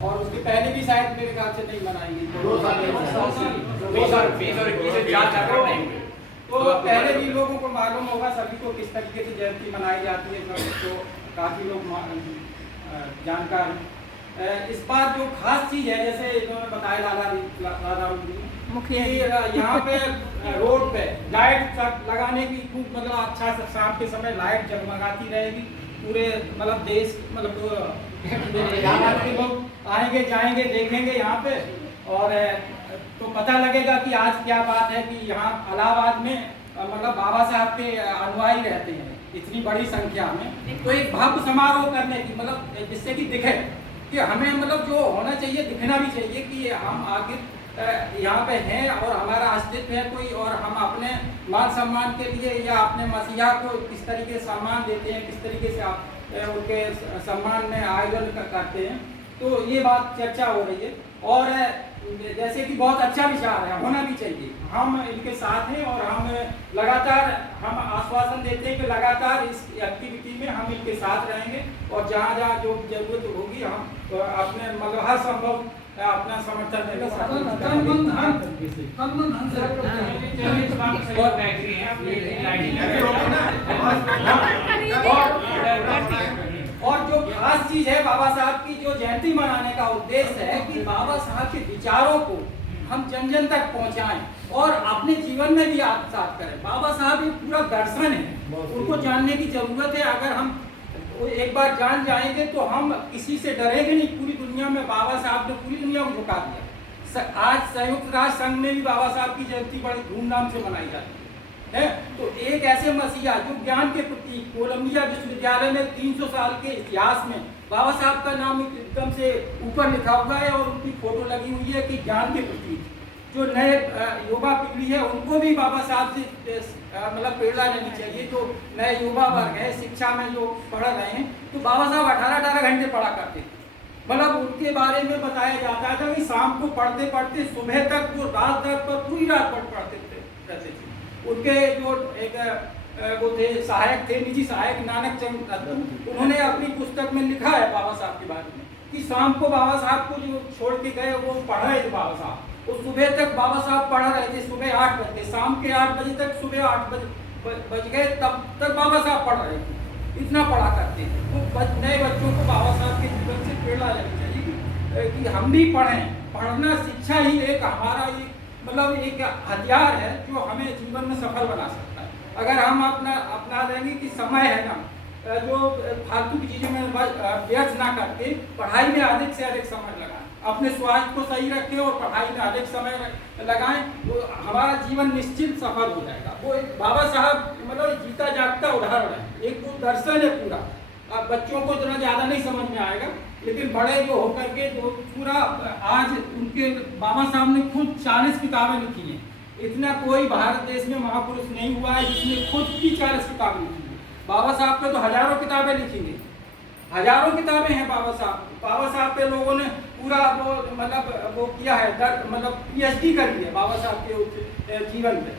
और उसके पहले भी शायद मेरे ख्याल से नहीं बनाएंगे। 2 साल 20 और 21 से 4 नहीं हुए। तो पहले भी लोगों को मालूम होगा सभी को किस तरीके से जयंती मनाई जाती है, तो काफ़ी लोग जानकार हैं। इस बार जो खास चीज़ है, जैसे इन्होंने बताया लाला मुखिया, यहाँ पे रोड पे लाइट लगाने की खूब मतलब अच्छा सा शाम के समय लाइट जगमगाती रहेगी पूरे मतलब देश मतलब के लोग आएंगे जाएंगे देखेंगे यहाँ पे, और तो पता लगेगा कि आज क्या बात है कि यहाँ इलाहाबाद में मतलब बाबा साहब के अनुयायी रहते हैं इतनी बड़ी संख्या में। तो एक भव्य समारोह करने की मतलब जिससे कि दिखे कि हमें मतलब जो होना चाहिए दिखना भी चाहिए कि हम आगे यहाँ पे हैं और हमारा अस्तित्व है कोई, और हम अपने मान सम्मान के लिए या अपने मसीहा को किस तरीके से सम्मान देते हैं, किस तरीके से आप उनके सम्मान में आयोजन करते हैं। तो ये बात चर्चा हो रही है, और जैसे कि बहुत अच्छा विचार है, होना भी चाहिए। हम इनके साथ हैं और हम लगातार हम आश्वासन देते हैं कि लगातार इस एक्टिविटी में हम इनके साथ रहेंगे, और जहाँ जहाँ जो जरूरत होगी हम अपने मतलब हर संभव अपना समर्थन देंगे। और जो खास चीज है बाबा साहब की जो जयंती मनाने का उद्देश्य है कि बाबा साहब के विचारों को हम जन जन तक पहुंचाएं और अपने जीवन में भी आत्मसात करें। बाबा साहब एक पूरा दर्शन है, उनको जानने की जरूरत है। अगर हम एक बार जान जाएंगे तो हम किसी से डरेंगे नहीं। पूरी दुनिया में बाबा साहब ने पूरी दुनिया को झुका दिया। आज संयुक्त राष्ट्र संघ में भी बाबा साहब की जयंती बड़ी धूमधाम से मनाई जाती है। तो एक ऐसे मसीहा जो ज्ञान के प्रति कोलंबिया विश्वविद्यालय में 300 साल के इतिहास में बाबा साहब का नाम एकदम से ऊपर लिखा हुआ है और उनकी फोटो लगी हुई है कि ज्ञान के प्रति जो नए युवा पीढ़ी है उनको भी बाबा साहब से मतलब प्रेरणा लेनी चाहिए। जो नए युवा वर्ग है शिक्षा में जो पढ़ रहे हैं, तो बाबा साहब 18-18 घंटे पढ़ा करते थे। मतलब उनके बारे में बताया जाता था कि शाम को पढ़ते पढ़ते सुबह तक वो रात तक पर पूरी रात पढ़ते रहते थे। उनके जो एक वो थे सहायक थे, निजी सहायक नानक चंद, उन्होंने अपनी पुस्तक में लिखा है बाबा साहब के बारे में कि शाम को बाबा साहब को जो छोड़ के गए वो पढ़ रहे थे बाबा साहब, तो सुबह तक बाबा साहब पढ़ रहे थे। सुबह 8 बजे, शाम के 8 बजे तक, सुबह 8 बज गए तब तक बाबा साहब पढ़ रहे थे, इतना पढ़ा करते थे। तो नए बच्चों को बाबा साहब के जीवन से प्रेरणा लेनी चाहिए कि हम भी पढ़ें। पढ़ना शिक्षा ही एक हमारा एक मतलब एक हथियार है जो हमें जीवन में सफल बना सकता है। अगर हम अपना लेंगे कि समय है ना जो फालतू की चीज़ों में व्यर्थ ना करके पढ़ाई में अधिक से अधिक समय लगाएं, अपने स्वास्थ्य को सही रखें और पढ़ाई में अधिक समय लगाएं, तो हमारा जीवन निश्चित सफल हो जाएगा। वो एक बाबा साहब मतलब जीता जागता उदाहरण है, एक वो दर्शन है पूरा। अब बच्चों को इतना ज़्यादा नहीं समझ में आएगा, लेकिन बड़े जो होकर के जो पूरा आज उनके बाबा साहब ने खुद 40 किताबें लिखी हैं। इतना कोई भारत देश में महापुरुष नहीं हुआ है जिसने खुद की 40 किताबें लिखी हैं। बाबा साहब पे तो हजारों किताबें लिखी हैं, हजारों किताबें हैं बाबा साहब पे लोगों ने पूरा वो मतलब वो किया है, मतलब PhD करी है बाबा साहब के जीवन में।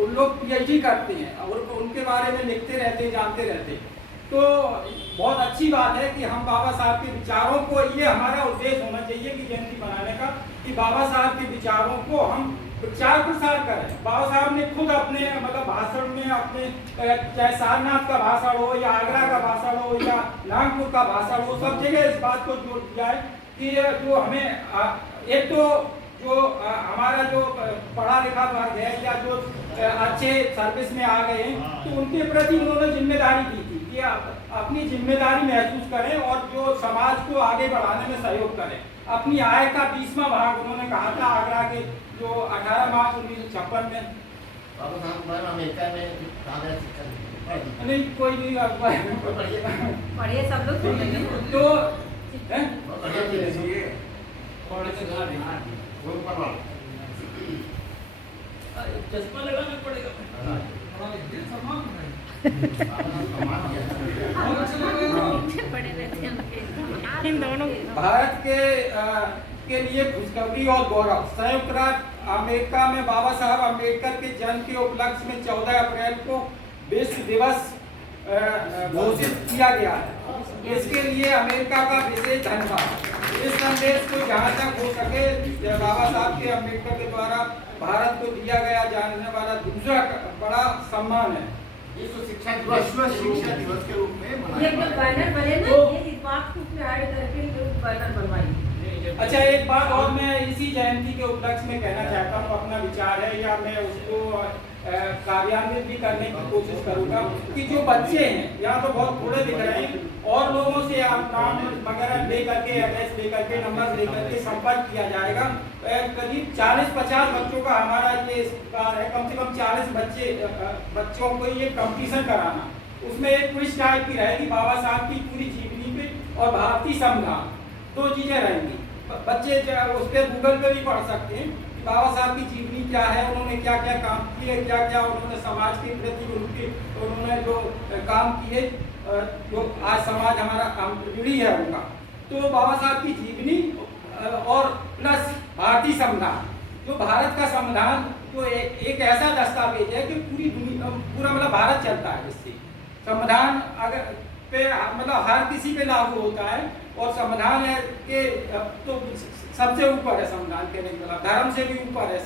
उन लोग PhD करते हैं और उनके बारे में लिखते रहते हैं, जानते रहते हैं। तो बहुत अच्छी बात है कि हम बाबा साहब के विचारों को, ये हमारा उद्देश्य होना चाहिए कि जयंती मनाने का, कि बाबा साहब के विचारों को हम प्रचार प्रसार करें। बाबा साहब ने खुद अपने मतलब भाषण में अपने चाहे सारनाथ का भाषण हो या आगरा का भाषण हो या नागपुर का भाषण हो, सब जगह इस बात को जोर दिया है कि जो हमें एक तो जो हमारा जो पढ़ा लिखा वर्ग है या जो अच्छे सर्विस में आ गए हैं, तो उनके प्रति उन्होंने जिम्मेदारी दी थी कि अपनी जिम्मेदारी महसूस करें और जो समाज को आगे बढ़ाने में सहयोग करें। अपनी आय का 20वां भाग उन्होंने कहा था आगरा के जो 18 मार्च 1956 में। बाबा साहब अमेरिका में नहीं कोई नहीं पढ़िए सब लोग तो चश्मा लगाना पड़ेगा। भारत के लिए खुशखबरी और गौरव। संयुक्त राष्ट्र अमेरिका में बाबा साहब अम्बेडकर के जन्म के उपलक्ष्य में 14 अप्रैल को विश्व दिवस घोषित किया गया है। इसके लिए अमेरिका का विशेष धन्यवाद। इस संदेश को जहाँ तक हो सके बाबा साहब के अम्बेडकर के द्वारा भारत को दिया गया जाने वाला दूसरा बड़ा सम्मान है। विश्व शिक्षा दिवस के रूप में ये मनाया जो जाएगा। बैनर बने ना, ये इस बात को उसमें ऐड करके जो बैनर बनवाई। अच्छा, एक बात और मैं इसी जयंती के उपलक्ष्य में कहना चाहता हूँ, अपना विचार है या मैं उसको कार्यान्वित भी करने की कोशिश करूंगा कि जो बच्चे हैं यहाँ तो बहुत थोड़े दिख रहे हैं, और लोगों से आप नाम वगैरह ले करके, एड्रेस ले करके, नंबर ले करके संपर्क किया जाएगा। करीब 40-50 बच्चों का हमारा ये कार्य है, कम से कम 40 बच्चों को ये कंपटीशन कराना। उसमें एक क्विज टाइप की रहेगी बाबा साहब की पूरी जीवनी पे और भारतीय संविधान, दो चीजें रहेंगी। बच्चे उस पर गूगल पे भी पढ़ सकते हैं बाबा साहब की जीवनी क्या है, उन्होंने क्या क्या काम किए, क्या क्या उन्होंने समाज के प्रति उन्होंने जो काम किए, जो आज समाज हमारा ऋणी है उनका। तो बाबा साहब की जीवनी और प्लस भारतीय संविधान, जो भारत का संविधान जो एक ऐसा दस्तावेज है कि पूरी दुनिया, पूरा मतलब भारत चलता है इससे। संविधान अगर पे मतलब हर किसी पे लागू होता है, और संविधान है के तो सबसे ऊपर है संविधान के, नहीं मतलब धर्म से भी ऊपर है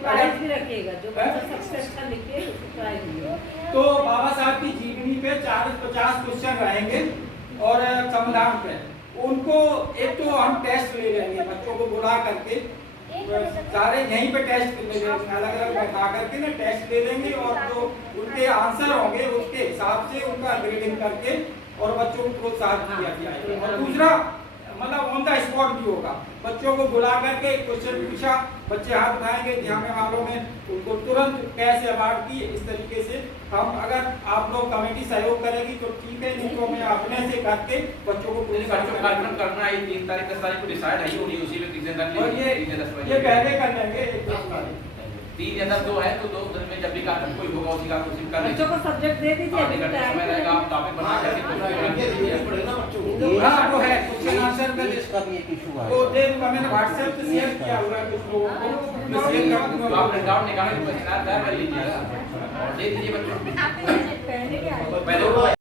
प्राइज भी रखिएगा, जो बच्चा सबसे अच्छा लिखे उसको प्राइज मिलेगा। तो बाबा साहब की जीवनी पे 40-50 क्वेश्चन रहेंगे, और संविधान पे उनको एक तो हम टेस्ट ले लेंगे, बच्चों को बुला करके सारे यहीं पे टेस्ट ले लेंगे, अलग अलग बैठा करके ना टेस्ट ले लेंगे, और जो उनके आंसर होंगे उसके हिसाब से उनका ग्रेडिंग करके और बच्चों को प्रोत्साहित किया जाएगा। और दूसरा मतलब ऑन द स्पॉट भी होगा, बच्चों को बुला करके क्वेश्चन पूछा, बच्चे हाथ उठाएंगे, ध्यान वालों में उनको तुरंत कैसे अवार्ड की। इस तरीके से हम, अगर आप लोग कमेटी सहयोग करेगी तो ठीक है, नहीं तो मैं अपने से करके बच्चों को कार्यक्रम करना है 3 तारीख 10 तारीख को डिसाइड है, होनी उसी में किसी दिन और ये पहले कर लेंगे 3 या 10 जो है तो 2 दिन में जब भी कार्यक्रम कोई होगा उसी का उसी का बच्चों को सब्जेक्ट दे दीजिए, आने का समय रहेगा, आप टॉपिक बना करके हाँ वो है क्वेश्चन आंसर का इसका भी एक इशू है। तो दे दूंगा, मैंने व्हाट्सएप पे शेयर किया हुआ है कुछ लोगों को, मैं शेयर कर दूंगा। आप प्रिंट आउट निकालें तो तैयार कर लीजिएगा और दे दीजिए बच्चों को। पहले क्या है? पहले